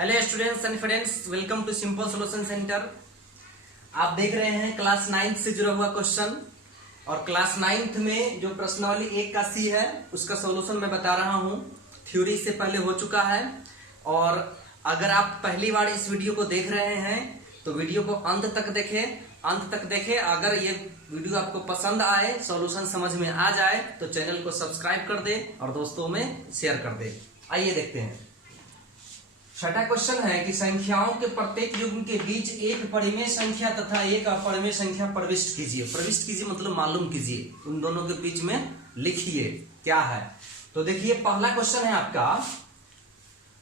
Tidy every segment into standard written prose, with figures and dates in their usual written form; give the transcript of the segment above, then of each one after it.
Hello students and friends, welcome to simple solution centre. आप देख रहे हैं क्लास 9 से जुड़ा हुआ क्वेश्चन और क्लास 9 में जो प्रश्नावली 1 का सी है उसका सॉल्यूशन मैं बता रहा हूं। थ्योरी से पहले हो चुका है और अगर आप पहली बार इस वीडियो को देख रहे हैं तो वीडियो को अंत तक देखें। अगर ये वीडियो आपको पसंद आए, सॉल्यूशन समझ में आ जाए तो चैनल को सब्सक्राइब कर दे और दोस्तों में शेयर कर दे। आइए देखते हैं। छठा क्वेश्चन है कि संख्याओं के प्रत्येक युग्म के बीच एक परिमेय संख्या तथा एक अपरिमेय संख्या प्रविष्ट कीजिए मतलब मालूम कीजिए, उन दोनों के बीच में लिखिए क्या है। तो देखिए पहला क्वेश्चन है आपका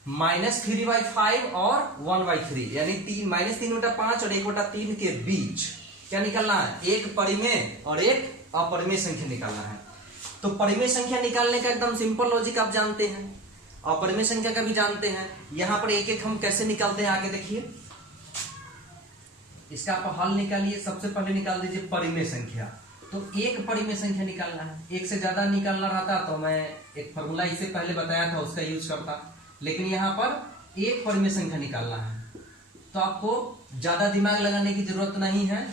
-3/5 और 1/3 यानी -3/5 और 1/3 के बीच क्या निकालना है, एक परिमेय और एक अपरिमेय संख्या निकालना है। तो परिमेय संख्या निकालने का एकदम सिंपल लॉजिक आप जानते हैं, अपरिमेय संख्या का भी जानते हैं। यहां पर एक एक हम कैसे निकालते हैं आगे देखिए। इसका आप हल निकालिए। सबसे पहले निकाल दीजिए परिमेय संख्या। तो एक परिमेय संख्या निकालना है, एक से ज्यादा निकालना रहता तो मैं एक फॉर्मूला इससे पहले बताया था उसका यूज करता, लेकिन यहां पर एक परिमेय संख्या निकालना है तो आपको ज्यादा दिमाग लगाने की जरूरत नहीं है।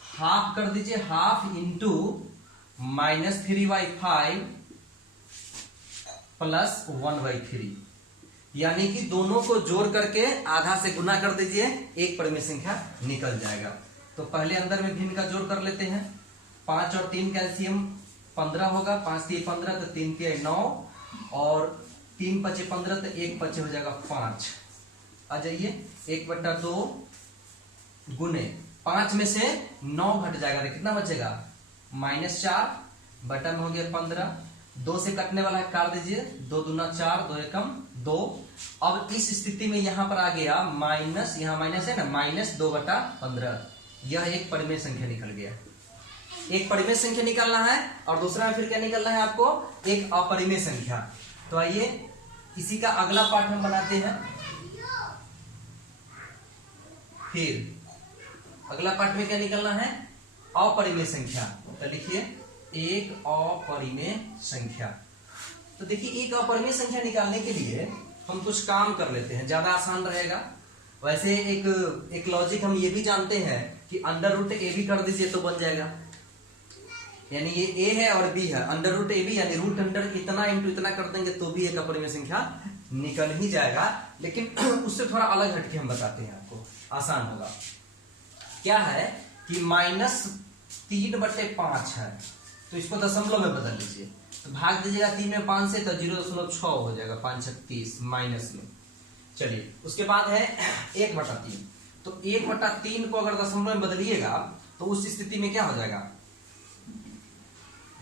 हाफ कर दीजिए, हाफ इंटू -3/5 प्लस 1/3 यानी कि दोनों को जोड़ करके आधा से गुना कर दीजिए, एक परिमेय संख्या निकल जाएगा। तो पहले अंदर में भिन्न का जोड़ कर लेते हैं। 5 और 3 कैल्शियम 15 होगा, 5 3 15 तो 3 3 9 और 3 5 15 तो 1 5 हो जाएगा 5। आ जाइए 1/2 गुने 5 में से 9 घट जाएगा तो कितना बचेगा, -4 बटा में हो गया 15। 2 से कटने वाला है, काट दीजिए, 2 दूना 4 2 एकम 2। अब इस स्थिति में यहां पर आ गया माइनस, यहां माइनस है ना, -2/15। यह एक परिमेय संख्या निकल गया। एक परिमेय संख्या निकालना है और दूसरा में फिर क्या निकालना है आपको, एक अपरिमेय संख्या। तो आइए इसी का अगला पार्ट हम बनाते हैं। फिर अगला पार्ट में क्या निकालना है, अपरिमेय संख्या। तो लिखिए एक अपरिमेय संख्या। तो देखिए एक अपरिमेय संख्या निकालने के लिए हम कुछ काम कर लेते हैं, ज्यादा आसान रहेगा। वैसे एक लॉजिक हम ये भी जानते हैं कि √a भी कर दीजिए तो बन जाएगा। यानी ये a है और b है, √ab यानी रूट अंडर इतना इंटू इतना कर देंगे तो भी एक अपरिमेय संख्या निकल ही जाएगा। लेकिन उससे थोड़ा अलग हटके हम बताते हैं, आपको आसान होगा। क्या है कि -3/5 है तो इसको दशमलव में बदल लीजिए। तो भाग दीजिएगा 3 में 5 से तो 0.6 हो जाएगा, 5 6 30 माइनस में। चलिए उसके बाद है 1/3। तो 1/3 को अगर दशमलव में बदलिएगा तो उस स्थिति में क्या हो जाएगा,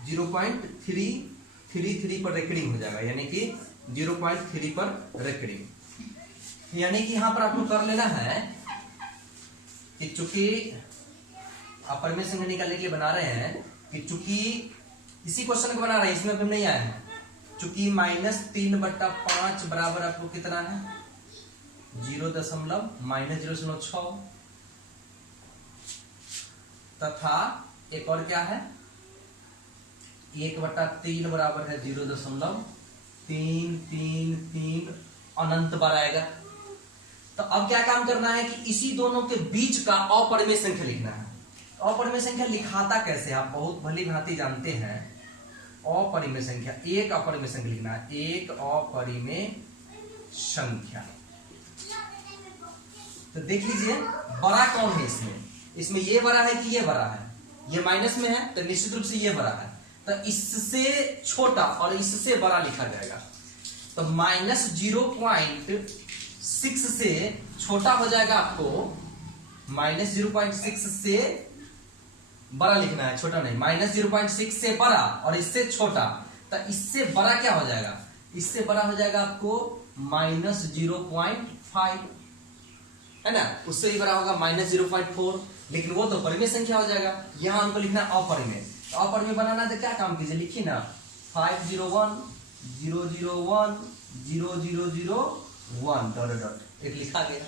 0.333 पर रेकडिंग हो जाएगा, यानी कि 0.3 पर रेकडिंग। यानी कि यहां पर आपको कर लेना है कि चूंकि अपरिमेय संख्या निकालने के लिए बना रहे हैं कि चूंकि इसी क्वेश्चन को बना रहे हैं, इसमें अभी नहीं आया है। चूंकि -3/5 बराबर आपको कितना है, 0.6 तथा एक और क्या है, 1/3 बराबर है 0.333 अनंत बार आएगा। तो अब क्या काम करना है कि इसी दोनों के बीच का अपरिमेय संख्या लिखना है। अपरिमेय संख्या लिखाता कैसे, आप बहुत भली भांति जानते हैं। अपरिमेय संख्या, एक अपरिमेय संख्या लिखना है, एक अपरिमेय संख्या। तो देख लीजिए बड़ा कौन है इसमें ये बड़ा है कि ये बड़ा है, ये माइनस में है तो निश्चित रूप से ये बड़ा है। तो इससे छोटा और इससे बड़ा लिखा जाएगा। तो -0.6 से छोटा हो जाएगा, आपको -0.6 से बड़ा लिखना है, छोटा नहीं। -0.6 से बड़ा और इससे छोटा, तो इससे बड़ा क्या हो जाएगा, इससे बड़ा हो जाएगा आपको -0.5 है ना, उससे भी बड़ा होगा -0.4, लेकिन वो तो परिमेय संख्या हो जाएगा। यहां हमको लिखना है अपरिमेय। तो अपरिमेय बनाना तो क्या काम कीजिए, लिखिए ना 501 001 0001 एक लिखा गया।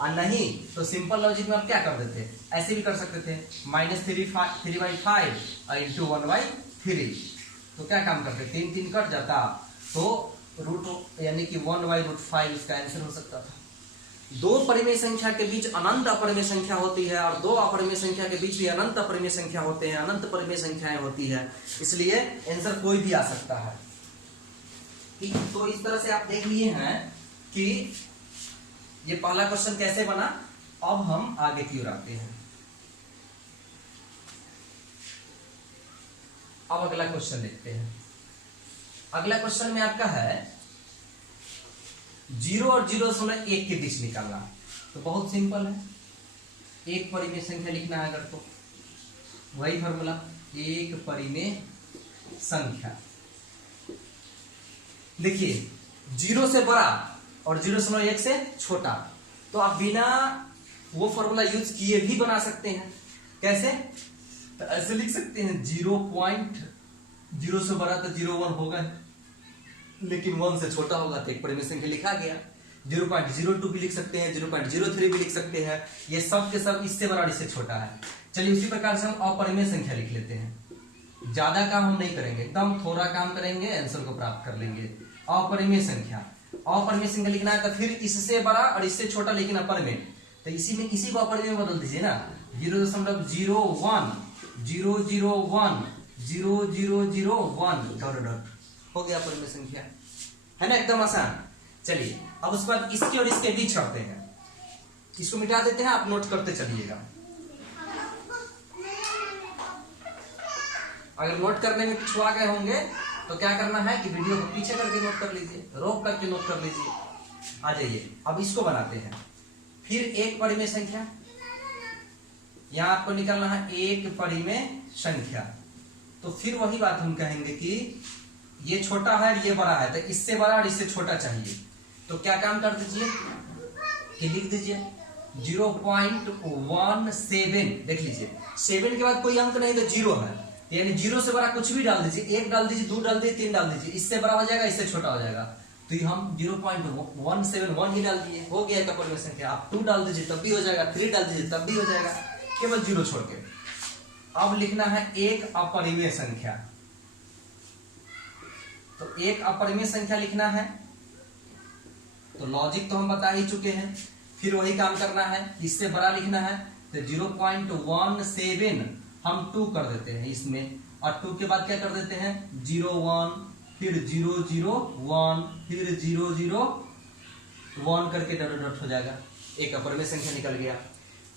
और नहीं तो सिंपल लॉजिक में आप क्या कर देते, ऐसे भी कर सकते थे, -3/5 इंटू 1/3। तो क्या काम करते, 3 3 कट जाता तो रूट यानी कि 1/√5 इसका आंसर हो सकता था। दो परिमेय संख्या के बीच अनंत अपरिमेय संख्या होती है और दो अपरिमेय संख्या के बीच भी अनंत अपरिमेय संख्या होते हैं, अनंत परिमेय संख्याएं होती है, इसलिए आंसर कोई भी आ सकता है। ठीक, तो इस तरह से आप देख लिए हैं कि ये पहला क्वेश्चन कैसे बना। अब हम आगे की ओर आते हैं। अब अगला क्वेश्चन देखते हैं। अगला क्वेश्चन में आपका है 0 और 0.1 के बीच निकालना। तो बहुत सिंपल है, एक परिमेय संख्या लिखना है अगर तो वही फॉर्मूला, एक परिमेय संख्या। देखिए 0 से बड़ा और 0.1 से छोटा, तो आप बिना वो फॉर्मूला यूज किए भी बना सकते हैं। कैसे? तो ऐसे लिख सकते हैं 0.0 से बड़ा तो 0.1 होगा, लेकिन 1 से छोटा होगा तो एक परिमेय संख्या लिखा गया। 0.02 भी लिख सकते हैं, 0.03 भी लिख सकते हैं, ये सब के सब इससे बड़ा और इससे छोटा है। चलिए उसी प्रकार से हम अपरिमेय संख्या लिख लेते हैं। ज्यादा काम हम नहीं करेंगे, एकदम थोड़ा काम करेंगे, आंसर को प्राप्त कर लेंगे। अपरिमेय संख्या, अपरिमेय संख्या लिखना है तो फिर इससे बड़ा और इससे छोटा लेकिन अपरिमेय, तो इसी में इसी को अपरिमेय में बदल दीजिए ना। 0.01 001 0001 डॉट डॉट हो गया परिमेय संख्या, है ना, एकदम आसान। चलिए अब उसके बाद इसके और इसके बीच करते हैं, इसको मिटा देते हैं, आप नोट करते चलिएगा। अगर नोट करने में पिछुआ गए होंगे तो क्या करना है कि वीडियो को पीछे करके नोट कर लीजिए, रोक करके नोट कर लीजिए। आ जाइए अब इसको बनाते हैं। फिर एक परिमेय संख्या, यहां आपको निकालना है एक परिमेय संख्या। तो फिर वही बात हम कहेंगे कि ये छोटा है और ये बड़ा है, तो इससे बड़ा और इससे छोटा चाहिए। तो क्या काम कर दीजिए कि लिख दीजिए 0.17। देख लीजिए 7 के बाद कोई अंक नहीं तो 0 है, यानी 0 से बड़ा कुछ भी डाल दीजिए, 1 डाल दीजिए, 2 डाल दीजिए, 3 डाल दीजिए, इससे बड़ा हो जाएगा, इससे छोटा हो जाएगा। तो हम 0.171 ही डाल दिए, हो गया एक परिमेय संख्या। आप 2 डाल दीजिए तब भी हो जाएगा, 3 डाल दीजिए तब भी हो जाएगा, केवल 0 छोड़ के। अब लिखना है एक अपरिमेय संख्या। तो एक अपरिमेय संख्या लिखना है, तो लॉजिक तो हम बता ही चुके हैं। फिर वही काम करना है, इससे बड़ा लिखना है तो 0.17 हम 2 कर देते हैं इसमें, और 2 के बाद क्या कर देते हैं 01, फिर 001, फिर 001 करके डॉट डॉट हो जाएगा, एक अपरिमेय संख्या निकल गया।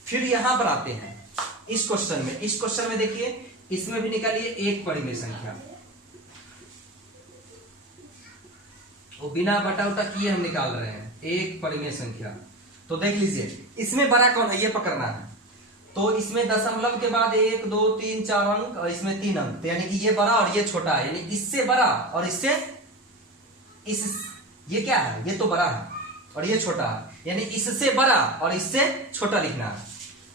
फिर यहां पर आते हैं इस क्वेश्चन में। इस क्वेश्चन में देखिए इसमें भी निकालिए एक परिमेय संख्या, वो बिना बटा उटा किए हम निकाल रहे हैं एक परिमेय संख्या। तो देख लीजिए इसमें बड़ा कौन है ये पकड़ना है। तो इसमें दशमलव के बाद 1 2 3 4 अंक और इसमें 3 अंक, तो यानी कि ये बड़ा और ये छोटा है, यानी इससे बड़ा और इससे ये क्या है, ये तो बड़ा है और ये छोटा है, यानी इससे बड़ा और इससे छोटा लिखना है।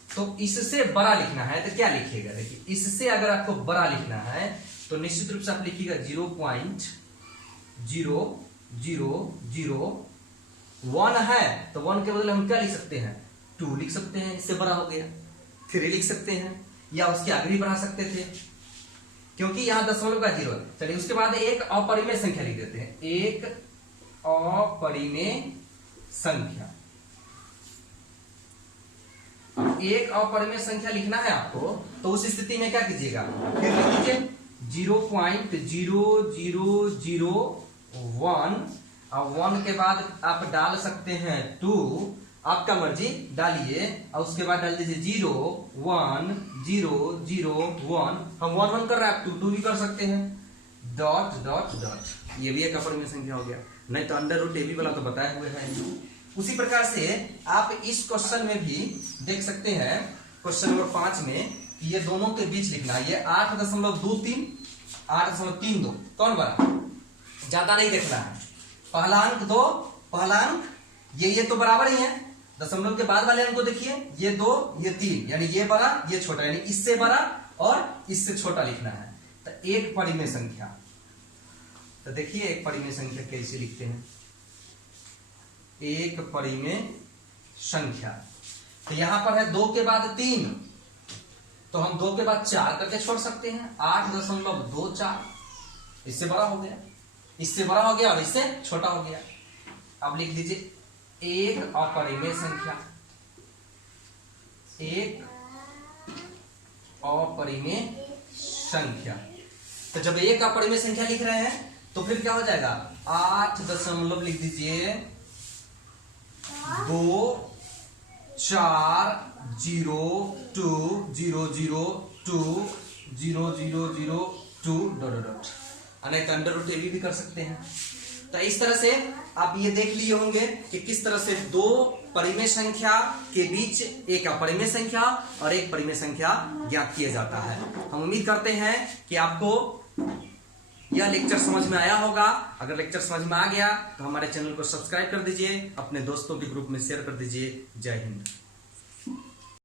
तो इससे बड़ा लिखना है तो क्या लिखिएगा, देखिए इससे अगर आपको बड़ा लिखना है तो निश्चित रूप से आप लिखिएगा 0.0001 है, तो 1 के बदले हम क्या लिख सकते हैं 2 लिख सकते हैं, इससे बड़ा हो गया। 3 लिख सकते हैं या उसके आगे भी बढ़ा सकते थे क्योंकि यहां दशमलव का 0 है। चलिए उसके बाद एक अपरिमेय संख्या लिख देते हैं, एक अपरिमेय संख्या। एक अपरिमेय संख्या लिखना है आपको, तो उस स्थिति में क्या कीजिएगा, फिर लिख लीजिए 0.0001 और 1 के बाद आप डाल सकते हैं 2, आपका मर्जी डालिए, और उसके बाद डाल दीजिए 0 1 0 0 1। हम 1 1 कर रहे हैं, आप 2 2 भी कर सकते हैं, डॉट डॉट डॉट। ये भी एक अपरिमेय संख्या हो गया, नहीं तो अंडर रूट AB वाला तो बताए हुए हैं। उसी प्रकार से आप इस क्वेश्चन में भी देख सकते हैं, क्वेश्चन नंबर 5 में ये दोनों के बीच लिखना है, ये 8.23 8.32 कौन बड़ा, ज्यादा नहीं देखना है। पहला अंक 2, पहला अंक ये तो बराबर ही है, दशमलव के बाद वाले अंक को देखिए, ये 2 ये 3, यानी ये बड़ा ये छोटा, यानी इससे बड़ा और इससे छोटा लिखना है। तो एक परिमेय संख्या, तो देखिए एक परिमेय संख्या कैसे लिखते हैं, एक परिमेय संख्या। तो यहां पर है 2 के बाद 3, तो हम 2 के बाद 4 करके छोड़ सकते हैं, 8.24, इससे बड़ा हो गया, इससे बड़ा हो गया और इससे छोटा हो गया। अब लिख दीजिए एक अपरिमेय संख्या, एक अपरिमेय संख्या। तो जब एक अपरिमेय संख्या लिख रहे हैं तो फिर क्या हो जाएगा, 8 दशमलव लिख दीजिए 2 4 0 2 0 0 2 0 0 0 2 डॉट डॉट, अनेक अंडर रूट भी कर सकते हैं। तो इस तरह से आप ये देख लिए होंगे कि किस तरह से दो परिमेय संख्या के बीच एक अपरिमेय संख्या और एक परिमेय संख्या ज्ञात किया जाता है। हम उम्मीद करते हैं कि आपको यह लेक्चर समझ में आया होगा। अगर लेक्चर समझ में आ गया तो हमारे चैनल को सब्सक्राइब कर दीजिए, अपने दोस्तों के ग्रुप में शेयर कर दीजिए। जय हिंद।